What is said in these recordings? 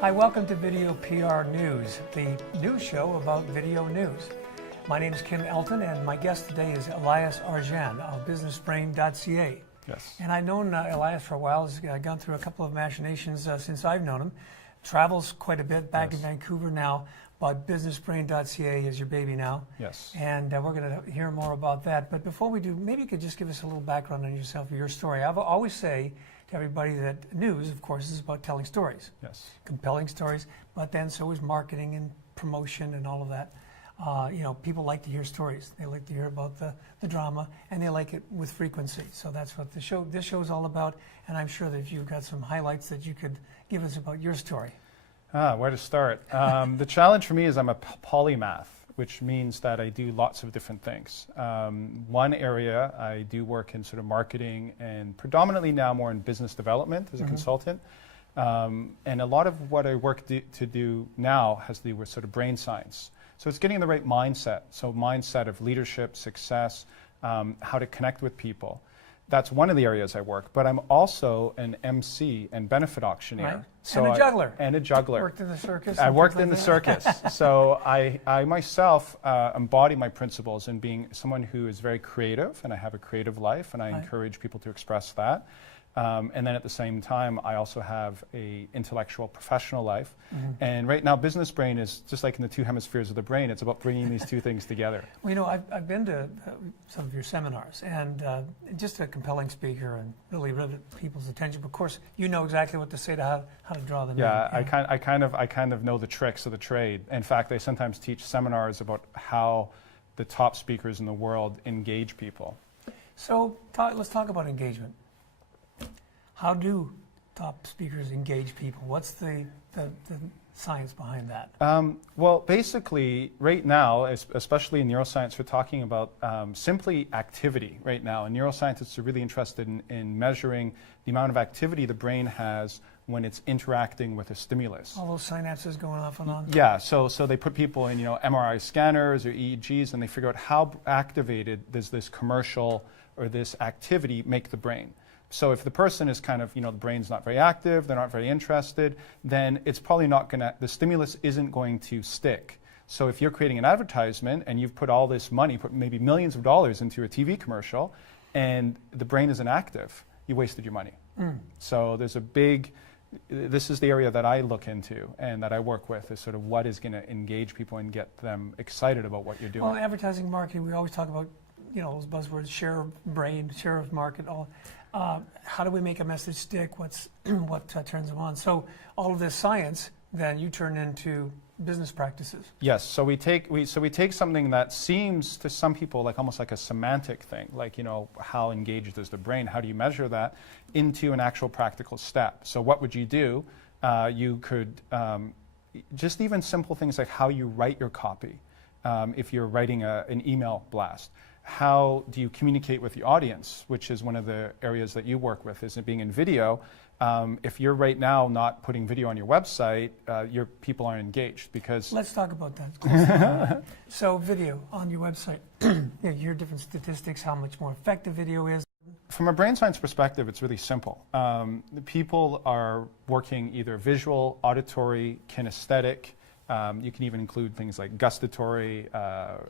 Hi, welcome to VideoPR News, the news show about video news. My name is Kim Elton, and my guest today is Elias Arjan of BusinessBrain.ca. Yes. And I've known Elias for a while. He's gone through a couple of machinations since I've known him. Travels quite a bit, back in Vancouver now, but BusinessBrain.ca is your baby now. Yes. And we're going to hear more about that. But before we do, maybe you could just give us a little background on yourself, your story. I always say to everybody that news, of course, is about telling stories. Yes. Compelling stories, but then so is marketing and promotion and all of that. You know, people like to hear stories. They like to hear about the drama, and they like it with frequency. So that's what this show is all about, and I'm sure that you've got some highlights that you could give us about your story. Where to start? The challenge for me is I'm a polymath, which means that I do lots of different things. One area, I do work in sort of marketing and predominantly now more in business development as a consultant. And a lot of what I work to do now has to do with sort of brain science. So it's getting the right mindset. So mindset of leadership, success, how to connect with people. That's one of the areas I work, but I'm also an MC and benefit auctioneer. Right. So and a juggler. And a juggler. Worked in the circus. I worked in the circus. So I myself embody my principles in being someone who is very creative, and I have a creative life, and I encourage people to express that. And then at the same time, I also have a intellectual professional life. And right now, Business Brain is just like in the two hemispheres of the brain. It's about bringing these two things together. Well, you know, I've been to some of your seminars, and just a compelling speaker and really rivet people's attention. But of course, you know exactly what to say to how to draw them in. Yeah, I kind of know the tricks of the trade. In fact, I sometimes teach seminars about how the top speakers in the world engage people. So let's talk about engagement. How do top speakers engage people? What's the science behind that? Well, basically, right now, especially in neuroscience, we're talking about simply activity right now. And neuroscientists are really interested in measuring the amount of activity the brain has when it's interacting with a stimulus. All those synapses going off and on? Yeah, so they put people in, MRI scanners or EEGs, and they figure out how activated does this commercial or this activity make the brain. So if the person is kind of, the brain's not very active, they're not very interested, then it's probably not going to, the stimulus isn't going to stick. So if you're creating an advertisement and you've put all this money, put maybe millions of dollars into a TV commercial, and the brain isn't active, you wasted your money. So there's this is the area that I look into and that I work with, is sort of what is going to engage people and get them excited about what you're doing. Well, advertising, marketing, we always talk about, those buzzwords, share of brain, share of market, all. How do we make a message stick? What turns them on? So all of this science, then you turn into business practices. Yes. So we take something that seems to some people like almost like a semantic thing, like how engaged is the brain? How do you measure that? Into an actual practical step. So what would you do? You could just even simple things like how you write your copy. If you're writing an email blast. How do you communicate with the audience, which is one of the areas that you work with, is it being in video. If you're right now not putting video on your website, your people aren't engaged because... Let's talk about that. So video on your website, you hear different statistics, how much more effective video is. From a brain science perspective, it's really simple. People are working either visual, auditory, kinesthetic. You can even include things like gustatory,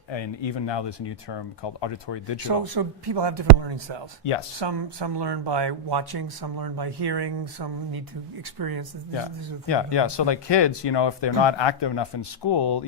and even now there's a new term called auditory digital. So people have different learning styles. Yes. Some learn by watching, some learn by hearing, some need to experience. So like kids, if they're not active enough in school,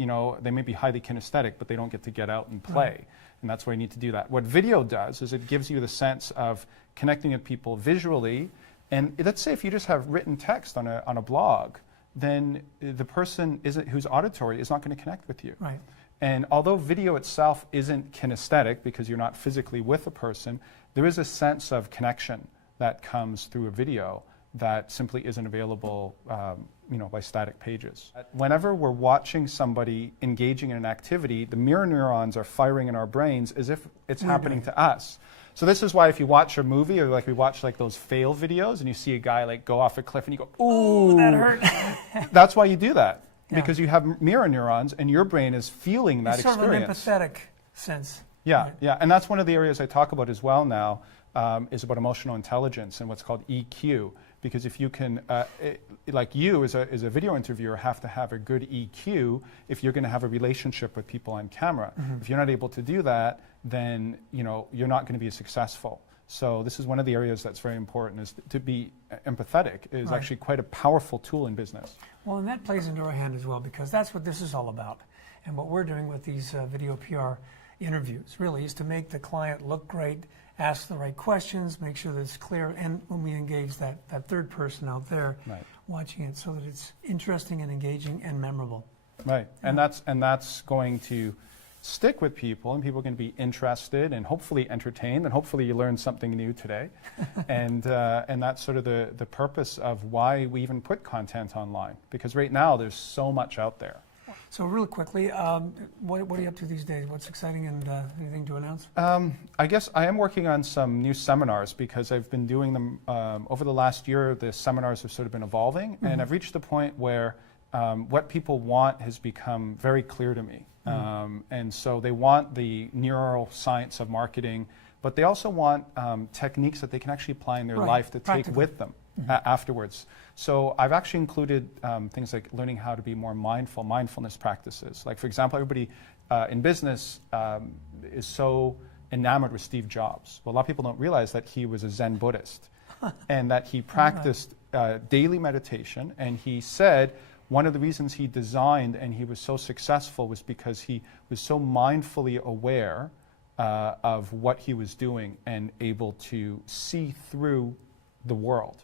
they may be highly kinesthetic, but they don't get to get out and play. And that's why you need to do that. What video does is it gives you the sense of connecting with people visually. And let's say if you just have written text on a blog, then the person who's auditory is not going to connect with you. Right. And although video itself isn't kinesthetic because you're not physically with a person, there is a sense of connection that comes through a video that simply isn't available by static pages. Whenever we're watching somebody engaging in an activity, the mirror neurons are firing in our brains as if it's happening to us. So this is why if you watch a movie, or like we watch like those fail videos, and you see a guy like go off a cliff and you go, ooh, that hurt. That's why you do that. Because you have mirror neurons and your brain is feeling that experience. Sort of an empathetic sense. Yeah, yeah. And that's one of the areas I talk about as well now, is about emotional intelligence and what's called EQ. because if you can, like you as a video interviewer have to have a good EQ if you're going to have a relationship with people on camera. If you're not able to do that, then you're not going to be successful. So this is one of the areas that's very important, is to be empathetic is actually quite a powerful tool in business. Well, and that plays into our hand as well, because that's what this is all about. And what we're doing with these VideoPR interviews really is to make the client look great, ask the right questions, make sure that it's clear, and when we engage that third person out there watching it, so that it's interesting and engaging and memorable. Right, and that's going to stick with people, and people are going to be interested and hopefully entertained, and hopefully you learned something new today. and that's sort of the purpose of why we even put content online, because right now there's so much out there. So really quickly, what are you up to these days? What's exciting, and anything to announce? I guess I am working on some new seminars, because I've been doing them over the last year. The seminars have sort of been evolving, and I've reached a point where what people want has become very clear to me. And so they want the neuroscience of marketing, but they also want techniques that they can actually apply in their life to take with them afterwards. So I've actually included things like learning how to be more mindfulness practices. Like, for example, everybody in business is so enamored with Steve Jobs. Well, a lot of people don't realize that he was a Zen Buddhist and that he practiced daily meditation, and he said one of the reasons he designed and he was so successful was because he was so mindfully aware of what he was doing and able to see through the world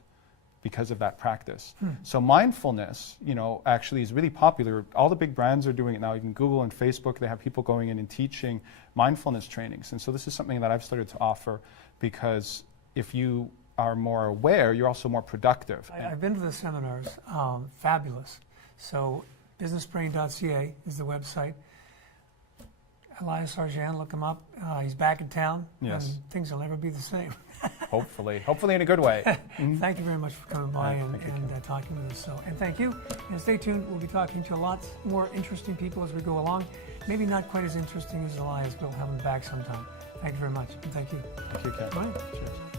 because of that practice. So mindfulness, actually is really popular. All the big brands are doing it now. Even Google and Facebook, they have people going in and teaching mindfulness trainings. And so this is something that I've started to offer, because if you are more aware, you're also more productive. I've been to the seminars, fabulous. So BusinessBrain.ca is the website. Elias Arjan, look him up. He's back in town, and things will never be the same. Hopefully in a good way. Thank you very much for coming by and talking with us. So, and thank you. And stay tuned. We'll be talking to lots more interesting people as we go along. Maybe not quite as interesting as Elias, but we'll have him back sometime. Thank you very much. And thank you. Thank you, Ken. Bye. Cheers.